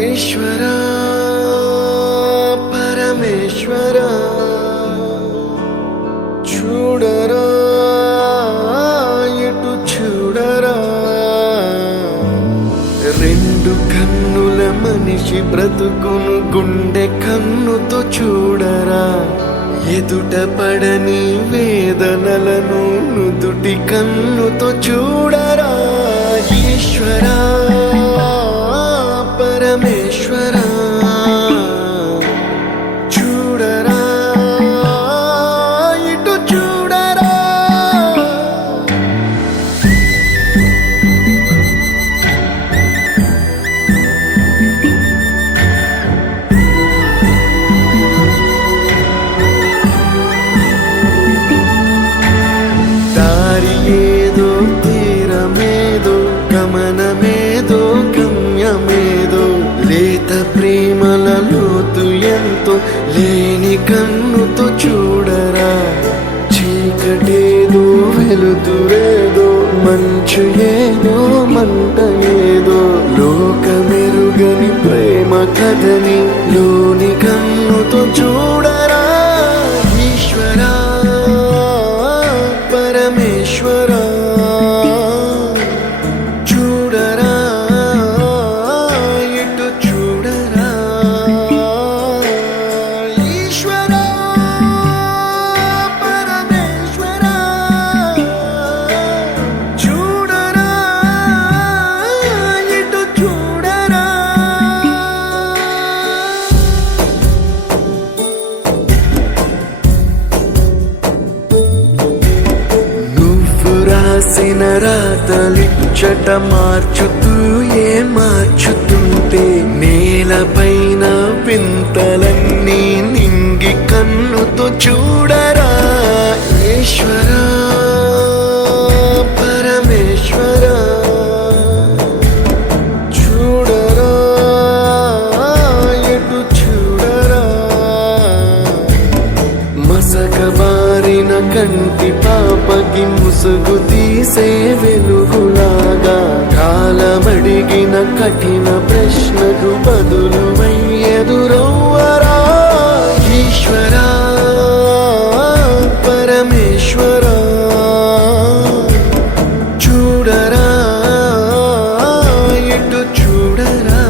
ఈశ్వరా పరమేశ్వరా చూడరా ఇటు చూడరా, రెండు కన్నుల మనిషి బ్రతుకును గుండె కన్నుతో చూడరా, ఎదుట పడని వేదనలను నుదుటి కన్నుతో చూడరా. ఈశ్వరా పరమేశ్వరా చూడరా ఇటు చూడరా. దారి ఏదో తీరమేదో గమనమేదో గమ్యమేదో, లేత ప్రేమల లోతు ఎంతో లేని కన్నుతో చూడరా, చీకటేదో వెలుతురేదో మంచు ఏదో మంట ఏదో, లోకమెరుగని ప్రేమ కథని లోని కన్నుతో చూడరా. ఈశ్వరా పరమేశ్వరా చూడరా ఇటు చూడరా. ఈశ్వరా పరమేశ్వరా చూడరా ఇటు చూడరా. నువ్వు రాసిన రాతలిచ్చట మార్చుతూ ఏ మార్చుతుంటే, నేలపైన వింతలన్నీ నింగి కన్నుతో చూడరా. ఈశ్వరా పరమేశ్వరా చూడరా ఎటు చూడరా, మసకబారిన కంటి పాపకి ముసుగు తీసే వెలుగులాగా, కాలమడిగిన కఠిన ప్రశ్నకు బదులు ఎదురవ్వరా. ఈశ్వరా పరమేశ్వరా చూడరా ఇటు చూడరా.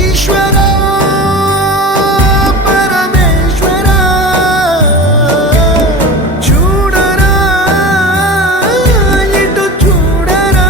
ఈశ్వరా పరమేశ్వరా చూడరా ఇటు చూడరా.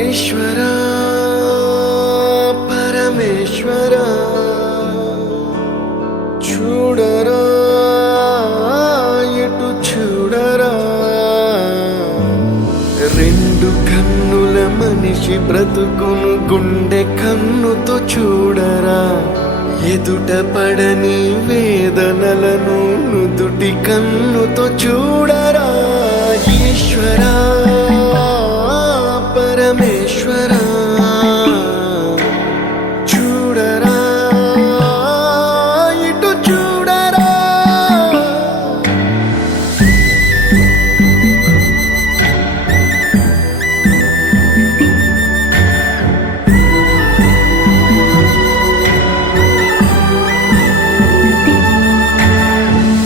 ఈశ్వరా పరమేశ్వరా చూడరా ఇటు చూడరా, రెండు కన్నుల మనిషి బ్రతుకును గుండె కన్నుతో చూడరా, ఎదుట పడని వేదనలను నుదుటి కన్నుతో చూడరా. ఈశ్వరా పరమేశ్వరా చూడరా ఇటు చూడరా.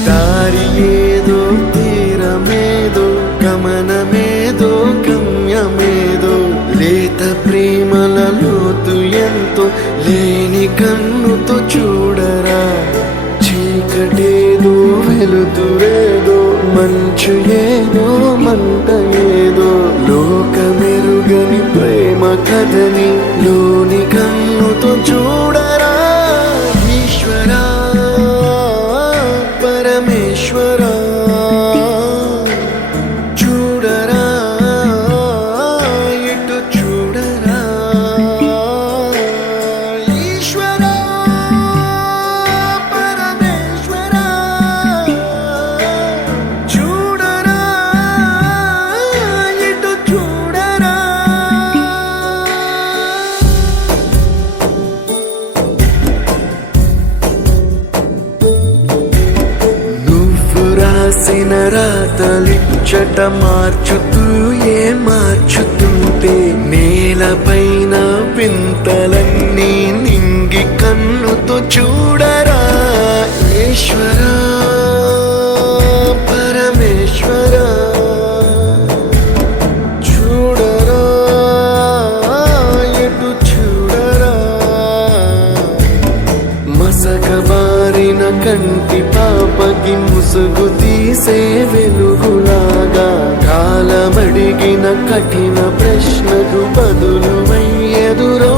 దారి ఏదో తీరమేదో గమనమేదో గమ్యమేదో, లేత ప్రేమల లోతు ఎంతో లేని కన్నుతో చూడరా, చీకటేదో వెలుతురేదో మంచు ఏదో మంట ఏదో, లోకమెరుగని ప్రేమ కథని లోని కన్నుతో చూడరా. ఈశ్వరా పరమేశ్వరా చూడరా ఇటు చూడరా. ఈశ్వరా పరమేశ్వరా చూడరా రాసిన రాతలిచ్చట మార్చుతూ మార్చుతుంటే నేలపైన వింతలన్నీ నింగి కన్నుతో చూడరా ఈశ్వరా పరమేశ్వరా చూడరా ఎటు చూడరా మసకబారిన కంటి పాపకి ముసుగు తీసే వెలుగులాగా కాలమడిగిన కఠిన ప్రశ్నకు బదులు ఎదురో